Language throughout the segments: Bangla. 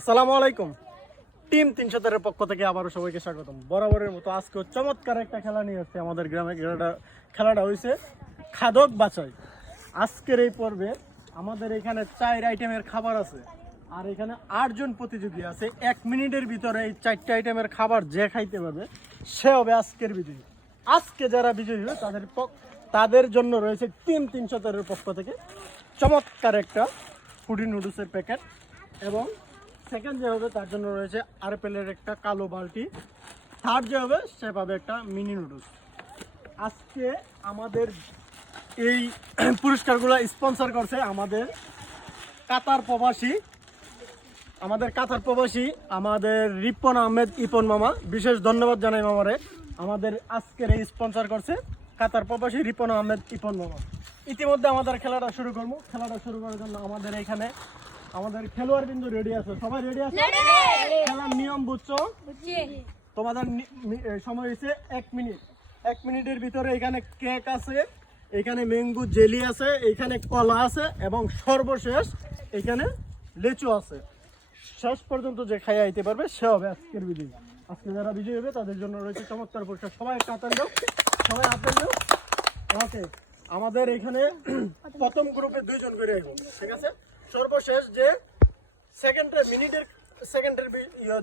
আসসালামু আলাইকুম। টিম ৩০০ এর পক্ষ থেকে আবারও সবাইকে স্বাগতম। বরাবরের মতো আজকে চমৎকার একটা খেলা নিয়ে আসছে আমাদের গ্রামে। খেলাটা হয়েছে খাদক বাছাই। আজকের এই পর্বে আমাদের এখানে 4 আইটেমের খাবার আছে, আর এখানে 8 জন প্রতিযোগী আছে। 1 মিনিটের ভিতরে এই 4টা আইটেমের খাবার যে খাইতে পারবে সে হবে আজকের বিজয়ী। আজকে যারা বিজয়ী হবে তাদের জন্য রয়েছে টিম ৩০০ এর পক্ষ থেকে চমৎকার একটা ফুডি নুডলসের প্যাকেট, এবং সেকেন্ড যে হবে তার জন্য রয়েছে আরএপএলের একটা কালো বালতি। থার্ড যে হবে সে পাবে একটা মিনি নুডলস। আজকে আমাদের এই পুরস্কারগুলো স্পন্সর করছে আমাদের কাতার প্রবাসী আমাদের রিপন আহমেদ ইপন মামা। বিশেষ ধন্যবাদ জানাই মামারে। আমাদের আজকের এই স্পন্সর করছে কাতার প্রবাসী রিপন আহমেদ ইপন মামা। ইতিমধ্যে আমাদের খেলাটা শুরু করবো। খেলাটা শুরু করার জন্য আমাদের এখানে আমাদের খেলোয়াড় কিন্তু রেডি আছে। সবাই রেডি আছে? খেলার নিয়ম বুঝছো? তোমাদের সময় হয়েছে 1 মিনিট। 1 মিনিটের ভিতরে এখানে কেক আছে, এখানে ম্যাঙ্গো জেলি আছে, এখানে কলা আছে, এবং সর্বশেষ এখানে লিচু আছে। শেষ পর্যন্ত যে খাইয়ে আইতে পারবে সে হবে আজকের বিজয়ী। আজকে যারা বিজয়ী হবে তাদের জন্য রয়েছে চমৎকার পুরস্কার। সবাই কাতার দাও, সবাই হাতে দাও। ওকে, আমাদের এখানে প্রথম গ্রুপে 2 জন করে আসবো, ঠিক আছে? সর্বশেষ যে সেকেন্ডের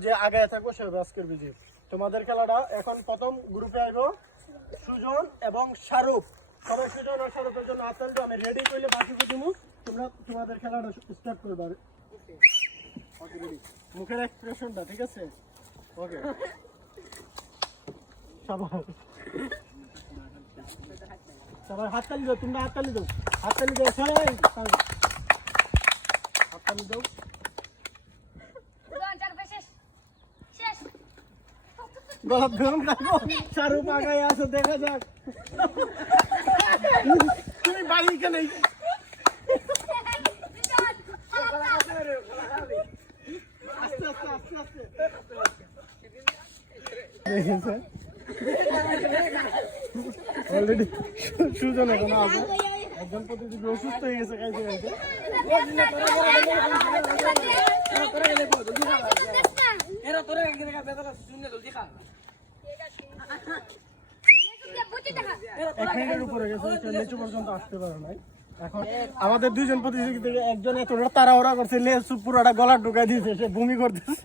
যে আগায় থাকবো সে হবে আজকের বিজয়ী। তোমাদের খেলাটা এখন প্রথম গ্রুপে আসবো সুজন এবং শাহরুখ। সবাই সুজন আর শাহরুখের জন্য আছেন তো? আমি রেডি করলে বাকি বুঝিমু, তোমরা তোমাদের খেলাটা স্টার্ট করবে। ওকে, রেডি? মুখের এক্সপ্রেশনটা ঠিক আছে? ওকে, সবাই হাততালি দাও। তোমরা হাততালি দাও, হাততালি দাও, সবাই হাততালি দাও। শাহরুখ আগায় আছে, দেখা যাক। তুমি বাড়ি কেন? অলরেডি সুজন এখন আছে, একজন প্রতিযোগী অসুস্থ হয়ে গেছে খাইতে খাইতে। লিচু পর্যন্ত আসতে পারে নাই। এখন আমাদের 2 জন প্রতিযোগী থেকে একজন এতটা তাড়াহুড়া করছে, লেচু পুরোটা গলা ঢুকাই দিয়েছে, সে বমি করতেছে।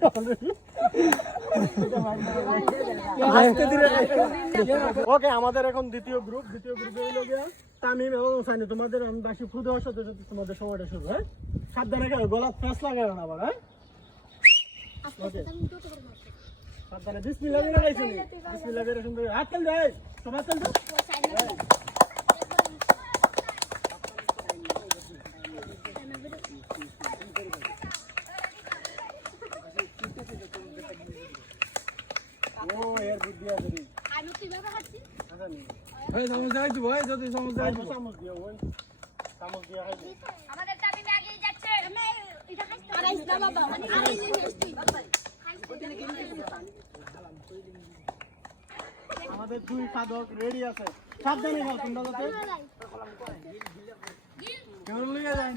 ওকে, আমাদের এখন দ্বিতীয় গ্রুপে হইলো গিয়া তামিম এবং সাইনি। তোমাদের আমি বাসি ফু দেওয়ার সাথে সাথে তোমাদের সময়টা শুরু। হ্যাঁ, সাবধানে খাও, গলা ফ্যাস লাগাবে না আবার। হ্যাঁ, ওকে, সাবধানে। বিসমিল্লাহ বলে গাইছো নি? বিসমিল্লাহ বলে সুন্দর হাত তেল দাও, সবাই তেল দাও। ও এর বুদ্ধি আছে রে। আমি কিভাবে খাচ্ছি? আচ্ছা নি এই সমস্যা আছে ভাই, যদি সমস্যা আছে চামচ দিও। ওই চামচ দিয়া খাই। আমাদের তামিম আগে যাচ্ছে। আমি এটা খাইতে আরাইস না বাবা, আমি আরাইস খাইছি বাবা। আমাদের 2 খাদক রেডি আছে। সাবধানে খাও তোমরা, যাতে কেমন লইয়া যায়।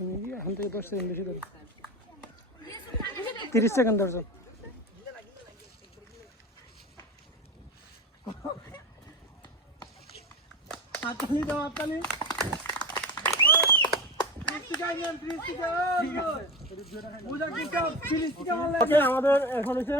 তুমি এখন থেকে 10 সেকেন্ড বেশি ধরো, 30 সেকেন্ড ধরছো। হাততালি দাও, হাততালি। আমাদের এখন হচ্ছে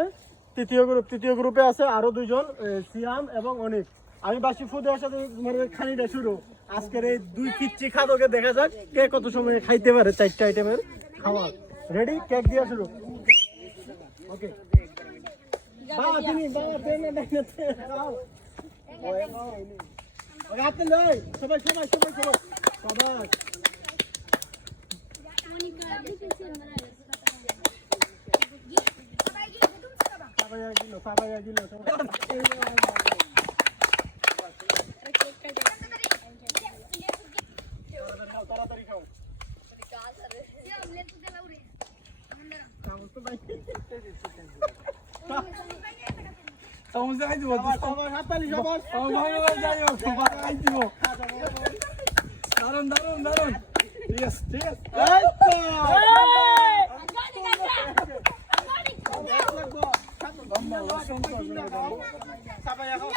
তৃতীয় গ্রুপে আছে আরো 2 জন, সিয়াম এবং অনিক। আমি বাসি ফু দেওয়ার সাথে তোমাদের খানিটা শুরু। আজকের এই 2 পিচ্চি খাদকে দেখা যাক কে কত সময় খাইতে পারে 4টা আইটেমের খাবার। রেডি? কেক দিয়ে শুরু। ওকে, বাবা তুমি বাবা দেন না খাও। ওকে, হাত লই, সবাই সবাই সবাই সবাই সবাই। তাড়াতাড়ি খাও। হাততালি সবার। দারুন দারুন দারুন ঠিক আছে ঠিক আছে এই তো। সবাই এখন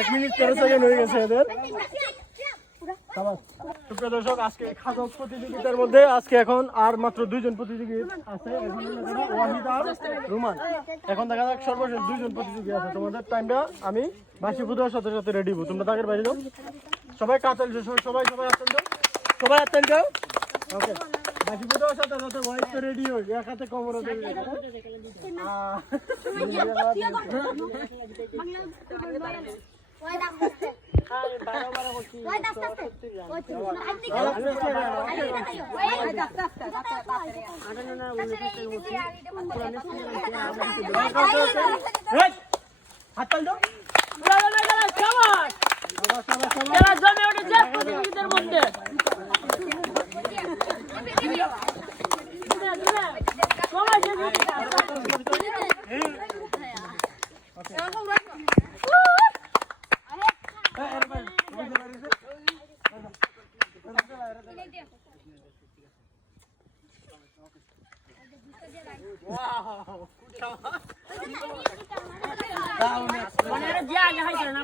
এক মিনিট 13 সেকেন্ড হয়ে গেছে এদের। সুপ্রিয় দর্শক, আজকে খাদক প্রতিযোগিতার মধ্যে আজকে এখন আর মাত্র দুইজন প্রতিযোগী আছে। এখন হলো যারা ওয়াহিদ আর রুমান। এখন দেখা যাক সর্বশেষ দুইজন প্রতিযোগী আছে। তোমাদের টাইমটা আমি বাসি ফুটার সাথে সাথে রেডি হবো। তোমরা তাদের বাইরে দাও। সবাই কাতাল, সবাই সবাই আসতেন দাও, সবাই আসতেন দাও। ওকে, বাসি ফুটার সাথে সাথে ওয়াহিদ তো রেডি হই, এক হাতে কমর হাততাল দাও। প্রতিযোগিতার মধ্যে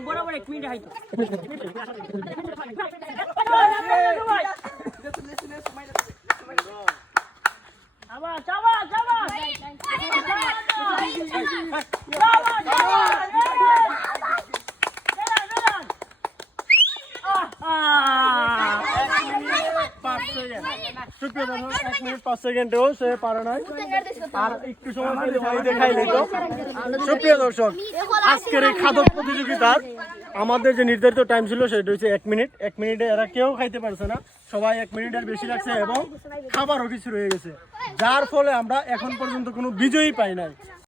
বরাবর 1 মিনিট হাইতো আবার চাবা চাবা সুপ্রিয় দর্শক, 1 মিনিট 5 সেকেন্ডেও সে পারে নাই। আর একটু সময় পেলে ভাই দেখাইলে তো। সুপ্রিয় দর্শক, আজকের এই খাদক প্রতিযোগিতার আমাদের যে নির্ধারিত টাইম ছিল সেটা হচ্ছে 1 মিনিট। 1 মিনিটে এরা কেউ খাইতে পারছে না, সবাই 1 মিনিটের বেশি লাগছে এবং খাবারও কিছু রয়ে গেছে, যার ফলে আমরা এখন পর্যন্ত কোনো বিজয়ী পাই নাই।